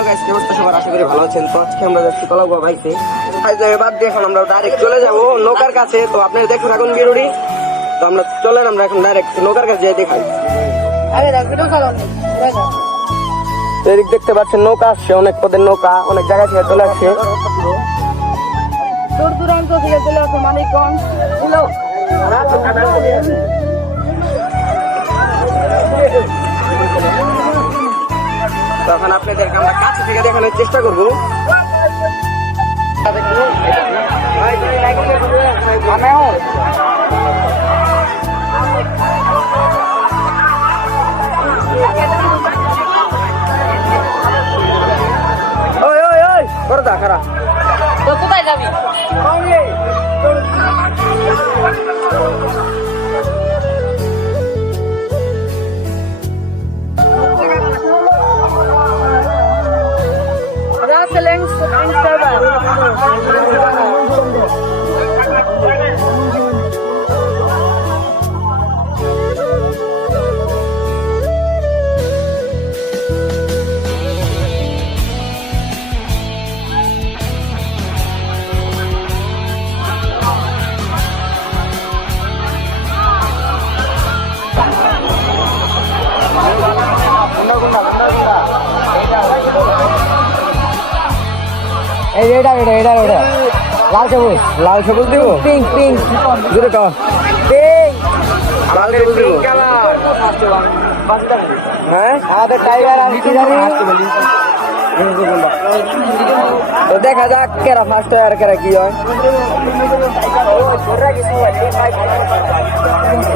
Hello guys, কি অবস্থা সবার? আশা করি ভালো আছেন। তো আজকে আমরা যাচ্ছি কলাগুয়া বাইতে। আজ বাদ দিয়ে এখন আমরা ডাইরেক্ট চলে যাবো নৌকার কাছে। তো আপনারা দেখুন থাকুন ভিডিওটি। তো আমরা চলেন, আমরা এখন ডাইরেক্ট নৌকার কাছে যাই দেখাই। এদিক দেখতে পাচ্ছেন নৌকা আসছে, অনেক পদের নৌকা, অনেক জায়গা থেকে চলে আসছে। দূর দূরান্ত থেকে চলে আসে মানিকগঞ্জ। তখন আপনাদেরকে আমরা কাছে থেকে দেখানোর চেষ্টা করবো। ওই ওই ওই করে দা খারাপ। তো কোথায় যাবি? লাল সবুজ দিব, পিঙ্ক পিঙ্ক দুটো কালার, পিঙ্ক লাল সবুজ দিব। হ্যাঁ আমাদের টাইগার আমি কি জানি। তো দেখা যাক কেরা ফার্স্ট হয় আর কেরা কি হয়।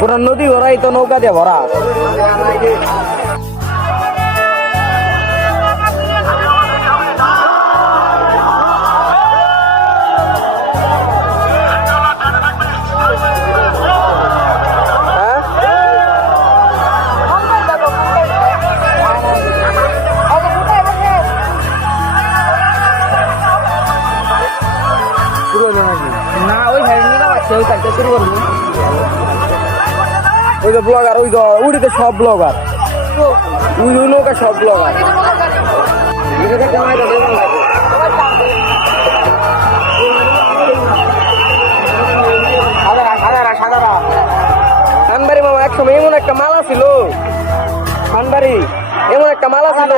পুরো নদী ভরাই তো নৌকা দিয়ে ভরা। না ওই ওই থাকতে শুরু করবো। ওই তো ব্লগার, ওই তো উড়িতে সব ব্লগার, ওই নৌকা সব ব্লগার। খানবাড়ি মামা একসময় এমন একটা মালা ছিল, খানবাড়ি এমন একটা মালা ছিল।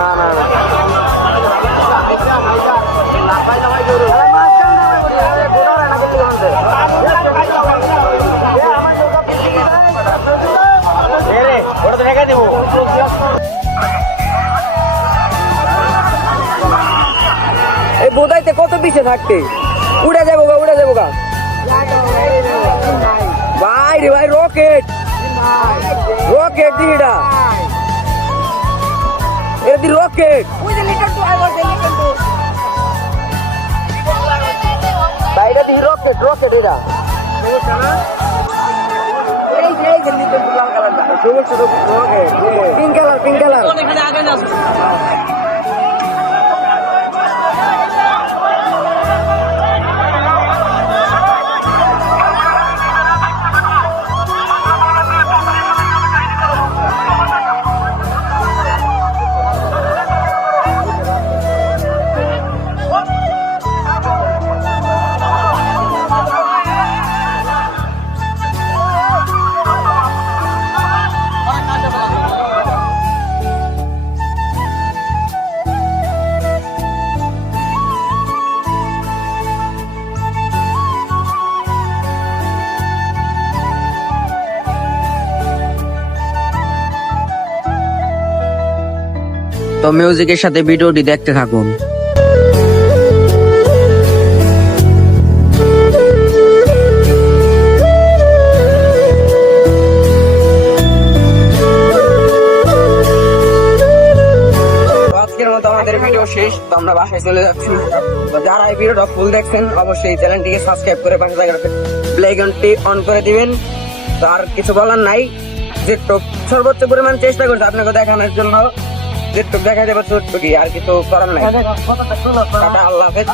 না না না এই বোধাইতে কত পিছিয়ে থাকতে উড়ে যাবো গা, উড়ে যাবো গা ভাই রে ভাই। রকেট রকেট দিটা এদি রকেট বাইরে দি রকেট রকেট এটা পিঙ্ক কালার পিঙ্ক কালার। তো মিউজিকের সাথে ভিডিওটি দেখতে থাকুন। আজকের মতো আমাদের ভিডিও শেষ। তো আমরা বাসায় চলে যাচ্ছি। তো যারা এই ভিডিওটা ফুল দেখছেন অবশ্যই চ্যানেলটিকে সাবস্ক্রাইব করে পাশে থাকা বেল আইকনটি অন করে দিবেন। তো আর কিছু বলার নাই, যে সর্বোচ্চ পরিমাণ চেষ্টা করছে আপনাকে দেখানোর জন্য। যেটুক দেখা যাবে ছোট্ট কি, আর কিছু করার নাই। আল্লাহ হাফেজ।